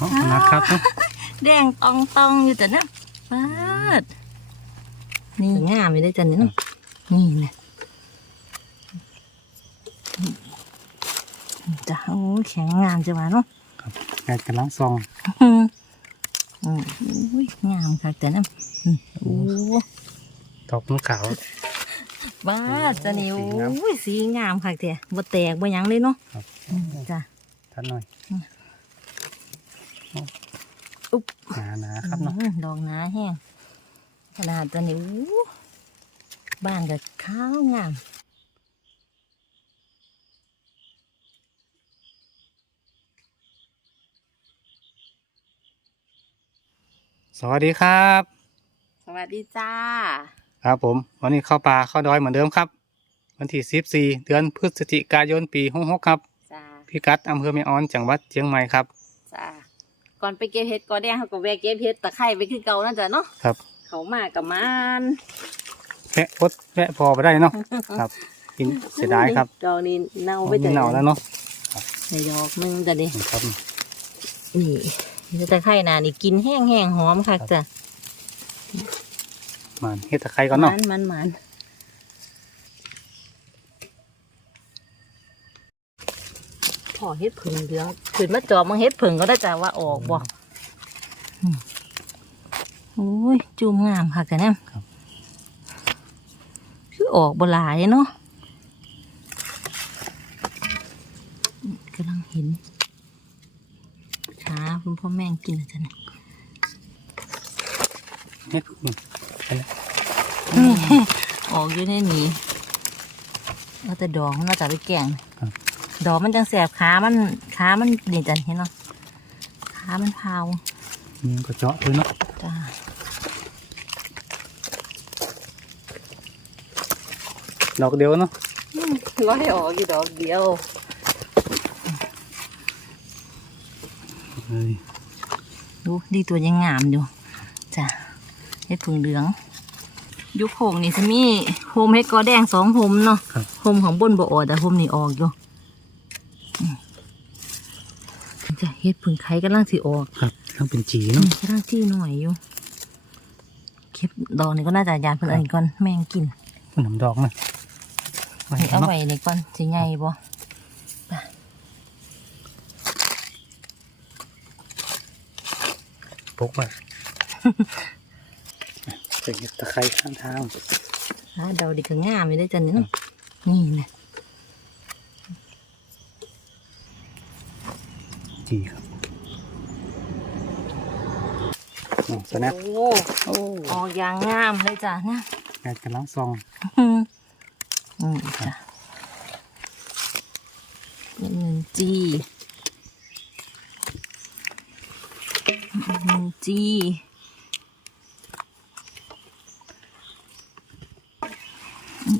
อ๋อนะครับเนาะแดงตองตองอยู่แต่นะปาดนี่งามอยู่ได้จันนี่เนาะนี่นะจ้ะโอ้ยแข็งงามจังวะเนาะแกะกำลังซองอืมอืมอุ้ยงามค่ะแต่นะอืมโอ้ดอกมันขาวบ้าจะนี่สีงามโอ้ยสีงามค่ะเถอะบ่แตกบ่หยังเลยเนาะครับอืมจ้ะท่านหน่อย อุ๊บหนาหนาๆครับเนาะอืมดอกหนาแห้งขนาดจะนี่โอ้บ้านก็ขาวงามสวัสดีครับ สวัสดีจ้า ครับผม วันนี้เข้าป่าเข้าดอยเหมือนเดิมครับ วันที่สิบสี่เดือนพฤศจิกายนปีหกหกครับจ้าพิกัดอำเภอแม่ออนจังหวัดเชียงใหม่ครับจ้า ก่อนไปเก็บเห็ดก่อนแดงเขาก็แวะเก็บเห็ดตะไคร้ไปคือเก่านั่นจ้ะเนาะครับ เขามากับมันแวะอดแวะพอไปได้เนาะครับกินเสียดายครับดอกนี้เน่าไปไม่จ้ะเน่าแล้วเนาะในดอกหนึงจ้ะดินี่ครับนี่นี่ตะไคร้นานี่กินแห้งแห้งๆหอมค่ะจ้ะมาเฮ็ดตะไคร้ก่อนเนาะมันมันมัน พอเห็ดผึ่งเหลืองขึ้นมาจอบมังเห็ดผึ่งก็ได้จ้ะว่าออกบ่อืมโอ้ยจุ่มงามค่ะกันเนี่ยคือออกบ่หลายเนาะกำลังเห็นขาคุณพ่อแม่งกินนะจ๊ะเนี่ยเฮ็ดนี่ออกอยู่ในนี้เอาแต่ดอกมันเราจะไปแกง ดอกมันจังแสบขามันขามันนี่จันเห็นเนาะขามันพาวนี่ก็เจาะเลยเนาะจ้าดอกเดียวเนาะร้อยออกอยู่ดอกเดียวเฮ้ยดูดีตัวยังงามอยู่จ้ะเห็ดผึ่งเหลือง ยุคโขงนี่จะมีโฮมเห็ดกอแดงสองโฮมเนาะครับโฮมของบนบ่ออกแต่โฮมนี่ออกอยู่อืม จ้ะเห็ดผึ่งไข่กำลังสิออกครับต้องเป็นจีอืเนาะมกำลังที่หน่อยอยู่เก็บดอกนี่ก็น่าจะยานเพิ่นเอันก่อนแมงกินมันน้ำดอกนะไว้นี่เอาเนาะไว้นี่ก่อนสิใหญ่บ่พกไว้จะเก็บตะไคร้ข้างทางอ่าดอกดีก็งามอยู่ได้อจันนี่เนาะนี่นะ จีครับอ๋อสแนปโอ้โอ้ออกอย่างงามเลยจ้ะเนี่ยแกะกำลังซองอืมอืมจ้ะเงินจีเงินจี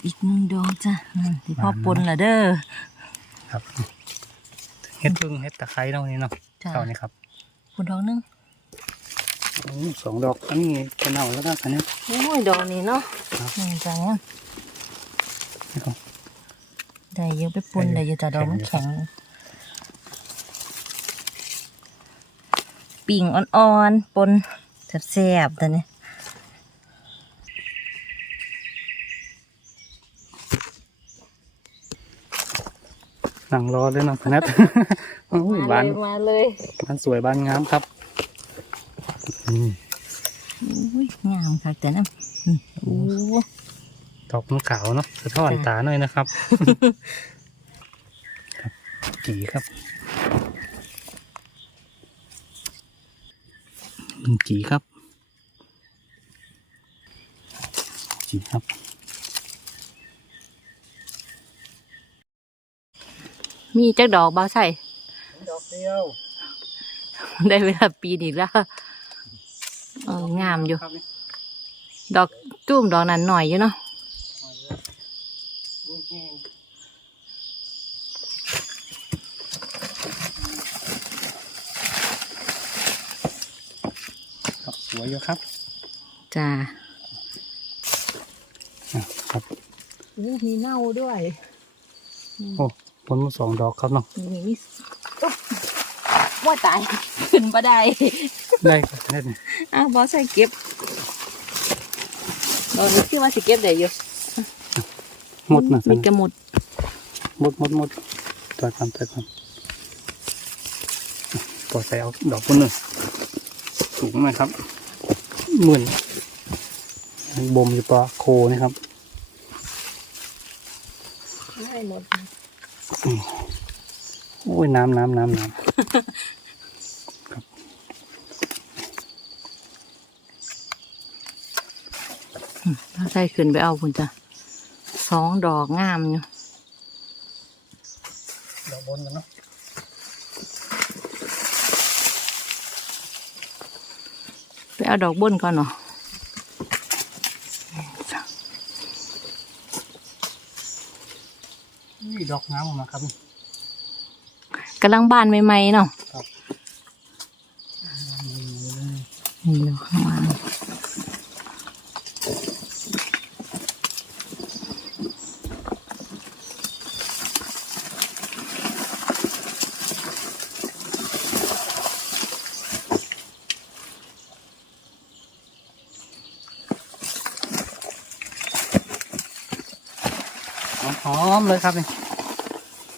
อีกหนึ่งดอกจ้ะอืมที่พ่อปนละเด้อครับ เฮ็ดพึ่งเฮ็ดตะไคร้เนาะนี่เนาะจ้ะเท่านี้ครับคุณดอกหนึงโอ้สองดอกอันนี้จะเน่าแล้วก็อันนี้ โอ้ยดอกนี้เนาะครับ นี่จ้ะเนี่ยนี่ก็ได้เยอะไปปนได้เยอะแต่ดอกมันแข็แข็งง ปิ่งอ่อนๆปนแซ่บๆแต่เนี่ ยนั่งรอเลยเนาะสแนปโอ้ยบานมาเลยบานสวยบานงามครับอืมอุ้ยงามค่ะแต่นะอืมโอ้ดอกมันขาวเนาะสะท้อนจ้ะตาหน่อยนะครับครับจีครับหนึ่งจีครับจีครับ มีจักดอกบ้าใส่ดอกเดียว ได้เวลาปีนอีกแล้วเอองามอยู่ครับนี่ดอกจุ่มดอกนั้นหน่อยอยู่เนาะครับสวยอยู่ครับจ้าอะครับ อู้มีเน่าด้วย โอ้ ผลมาสองดอกครับเนาะนี่นี่ว่าตายขึ้นมาได้ ได้ครับได้เลยอ้าวบอสใส่เก็บตอนนี้ที่ว่าสิเก็บได้อยู่หมดนะสัมีนกระหมดหมดหมดหมดตัวความตัวความตัวใส่เอาดอกพุ่นหนึ่งสูงหน่อยครับหมื่นบ่มอยู่ปลาโคนะครับไม่หมดโอ้ยน้ำน้ำน้ำน้ถ้าใส่ขึ้นไปเอาคุณจ้ะสองดอกงามอยู่ำดอกบนกันเนาะไปเอาดอกบนก่อนเนาะ ดอกน้ำออกมาครับกำลังบานใหม่ๆเนาะครับนี่ดอกข้างล่างหอมๆเลยครับนี่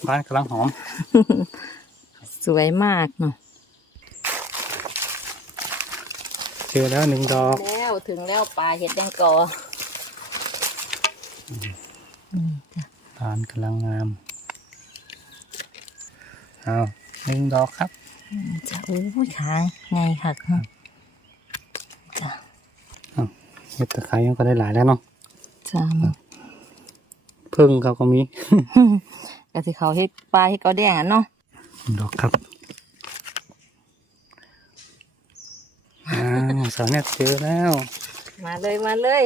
บ้านกำลังหอม สวยมากเนาะเจอแล้วหนึ่งดอกแล้วถึงแล้วปลาเห็ดแดงกออืมจ้ะบานกำลังงามเอาหนึ่งดอกครับจ้ะโอ้ยขางไงค่ะจ้ะเห็ดตะไคร้ก็ได้หลายแล้วเนาะจ้ะพึ่งเขาก็มี กะสิเขาเฮ็ดปลาเฮ็ดกอแดงอะเนาะดอกครับอ้าวสาวเนี่ยเจอแล้วมาเลยมาเลย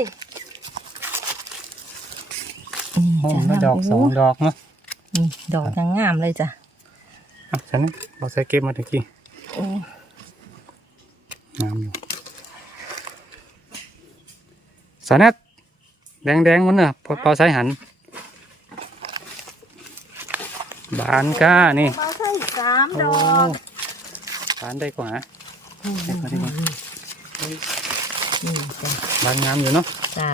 โอ้แล้วดอกสองดอกเนาะนี่ดอกยังงามเลยจ้ะอะฉันนี่บอกใส่เก็บมาตะกี้โอ้งามอยู่สาวเนี่ยแดงแดงๆมันเนอะพอพอใช้หัน บานก้านี่มาใส่สามโอ้ดอกบานได้กว่าได้ก่อนได้ก่อนนี่จ้ะบานงามอยู่เนาะจ้ะ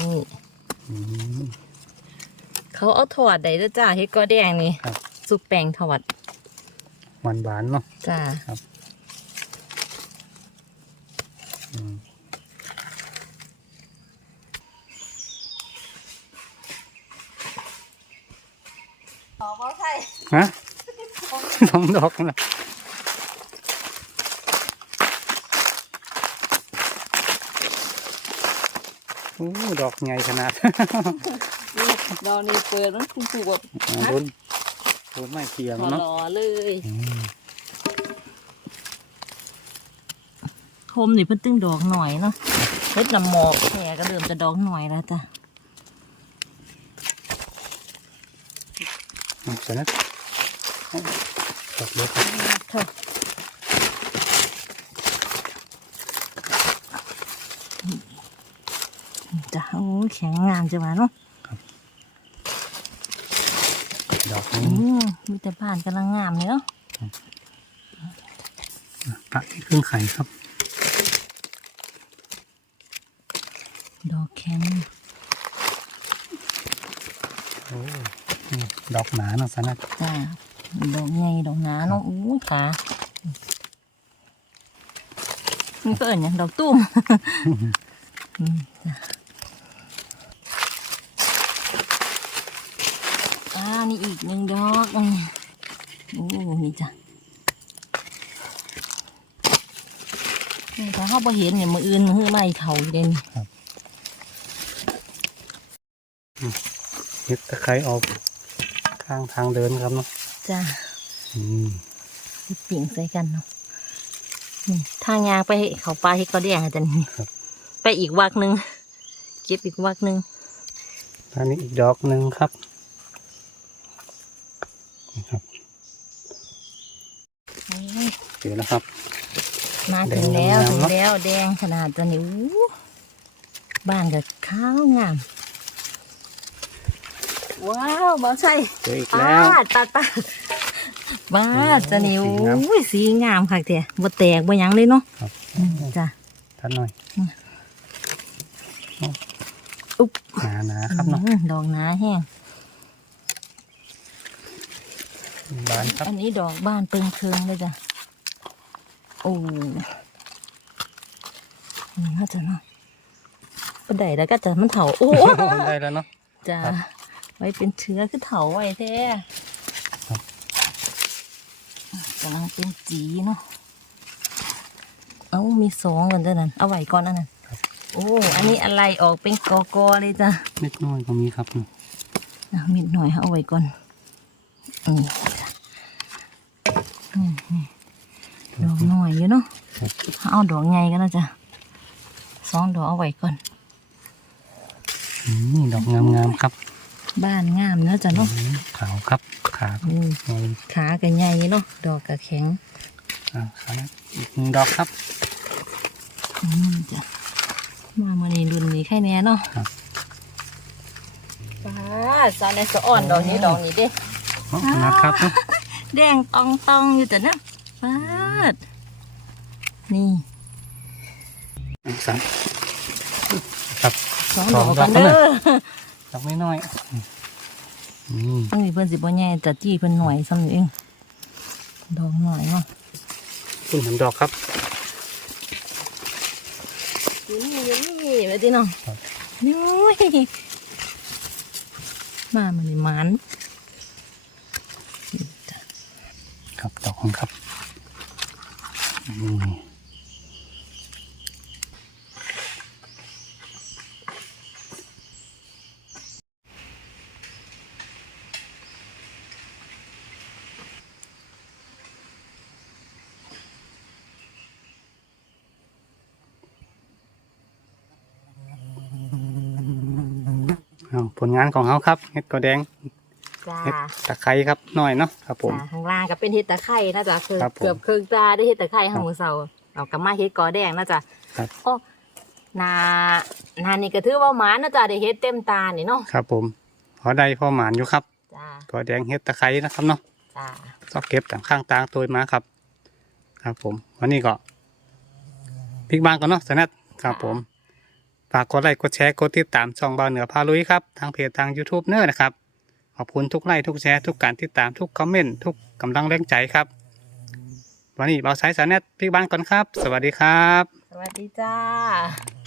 นี่อืมเขาเอาถอดได้ด้วยจ้ะเฮ็ดกอแดงนี่ครับสุกแป้งถอดหวานบานๆเนาะจ้ะอืม ดอกมาใส่ ฮะ สองดอกนะโอ้ดอกใหญ่ขนาดดอกนี่เปิดมันคือถูกแบบอ่าโดนโดนไม่เกี่ยงเนาะล่อเลยอืมคมนี่เพิ่นตึงดอกหน่อยเนาะเฮ็ดน้ำหมอกแผลก็เริ่มจะดอกหน่อยแล้วจ้ะเสร็จแล้ว เอาดอกเล็กครับเถอะจ้ะโอ้ยแข็งงามจังหวะเนาะดอกอืนี้มมีแต่บ้านกำลังงามเลยเนาะปะที่ครึ่งไข่ครับ ดอกแข็งโอ้นี่ดอกหนาเนาะสนัดจ้ะ ดอกไงดอกหนาเนาะอู้ยขานี่ก็เอิญอย่างดอกตุ้มอืมจ้ะอ่านี่อีกหนึ่งดอกอืมโอ้นี่จ้ะนี่ถ้าเขาบ่เห็นเนี่ยมืออื่นมือไม่เท่าอยู่เด่นเห็ดตะไคร้ออกข้างทางเดินครับเนาะ จ้ะอืมสิปิ่งใส่กันเนาะนี่ทางยางไปเขาปลาที่เขาแดงอาจารย์นี่ไปอีกวักหนึ่งเก็บอีกวักหนึ่งอันนี้อีกดอกหนึ่งครับนี่ครับเจอแล้วครับ มาถึงแล้วแดงถึงงามเนอะแล้วแดงขนาดจะนิ้วบ้านกับข้าวงาม ว้าวบอใช่เจออีกปาแล้วดปาดปาดบาดจะนี่สีโอ้งามยสีงามค่ะเจ้บ่แตกบ่หยังเลยเนาะครับ อืมจ้ะ ทันหน่อยอุ๊บ หนาหนาๆครับเนาะอืมดอกหนาแห้ง บานครับ อันนี้ดอกบ้านเปิงเคืองเลยจ้ะ โอ้นี่เขาจะเนาะก็ได้แล้วก็จะมันเถาโอ้ ได้แล้วเนาะจะครับ ไว้เป็นเชื้อคือเถาไว้แท้ครับกำลังเป็นจีเนาะ เอ้ามีสองกันจ้ะนั่น เอาไว้ก่อนอันนั้นโอ้ อันนี้อะไรออกเป็นกอกอๆเลยจ้ะ เม็ดน้อยก็มีครับนี่อะมิดหน่อยเอาไว้ก่อนนี่จ้ะอืมนี่ดอกหน่อยอยู่เนาะครับเอาดอกใหญ่กันนะจ๊ะสองดอกเอาไว้ก่อนอืมนี่ดอกงามๆครับ บ้านงามเนาะจ้ะเนาะอืมขาวครับขาอืมโอ้ยขากันใหญ่เนาะดอกกระแข็งอ่าขาอีกหนึ่งดอกครับอืมจ้ะมาเมื่อนี้รุ่นนี้แค่แน่เนาะครับ ป้าซาในสะอ่อนดอกนี้ดอกนี้เด้อ๋อนะครับเนาะแดงตองตองๆอยู่จ้ะเนาะป้าดนี่สามครับ สองสดอองกดอกกันเด้อ ดอกน้อยๆอืมอันนี้เพิ่นสิบ่ใหญ่จัดจี้เพิ่นหน่อยซ้ำนี่เองดอกหน่อยเนาะคุณเห็นดอกครับอยู่นี่อยู่นี่ไปดิน้องครับนุ้ยมามันนี่หมันครับดอกของครับอืม เอาผลงานของเขาครับเห็ดกอแดงจ้าเห็ดตะไคร้ครับหน่อยเนาะครับผม จ้าข้างล่างก็เป็นเห็ดตะไคร่นะจ๊ะคือครับผมเกือบครึ่งตาได้เห็ดตะไคร่ห้างมือเสาเอากลับมาเห็ดกอแดงนะจ๊ะครับ โอ้นานานี่ก็ถือว่าหมานะจ๊ะได้เห็ดเต็มตานี่เนาะครับผมพอได้พอหมานอยู่ครับจ้ากอแดงเห็ดตะไคร้นะครับเนาะ จ้าก็เก็บต่างข้างตางตัวมาครับ ครับผม วันนี้ก็พลิกบ้านก่อนเนาะสนัดครับผม ฝากกดไลค์กดแชร์กดติดตามช่องเบาเหนือพาลุยครับทางเพจทาง YouTube เนอร์นะครับขอบคุณทุกไลค์ทุกแชร์ทุกการติดตามทุกคอมเมนต์ทุกกำลังแรงใจครับ วันนี้เราสายเน็ตพลิกบ้านก่อนครับ สวัสดีครับ สวัสดีจ้า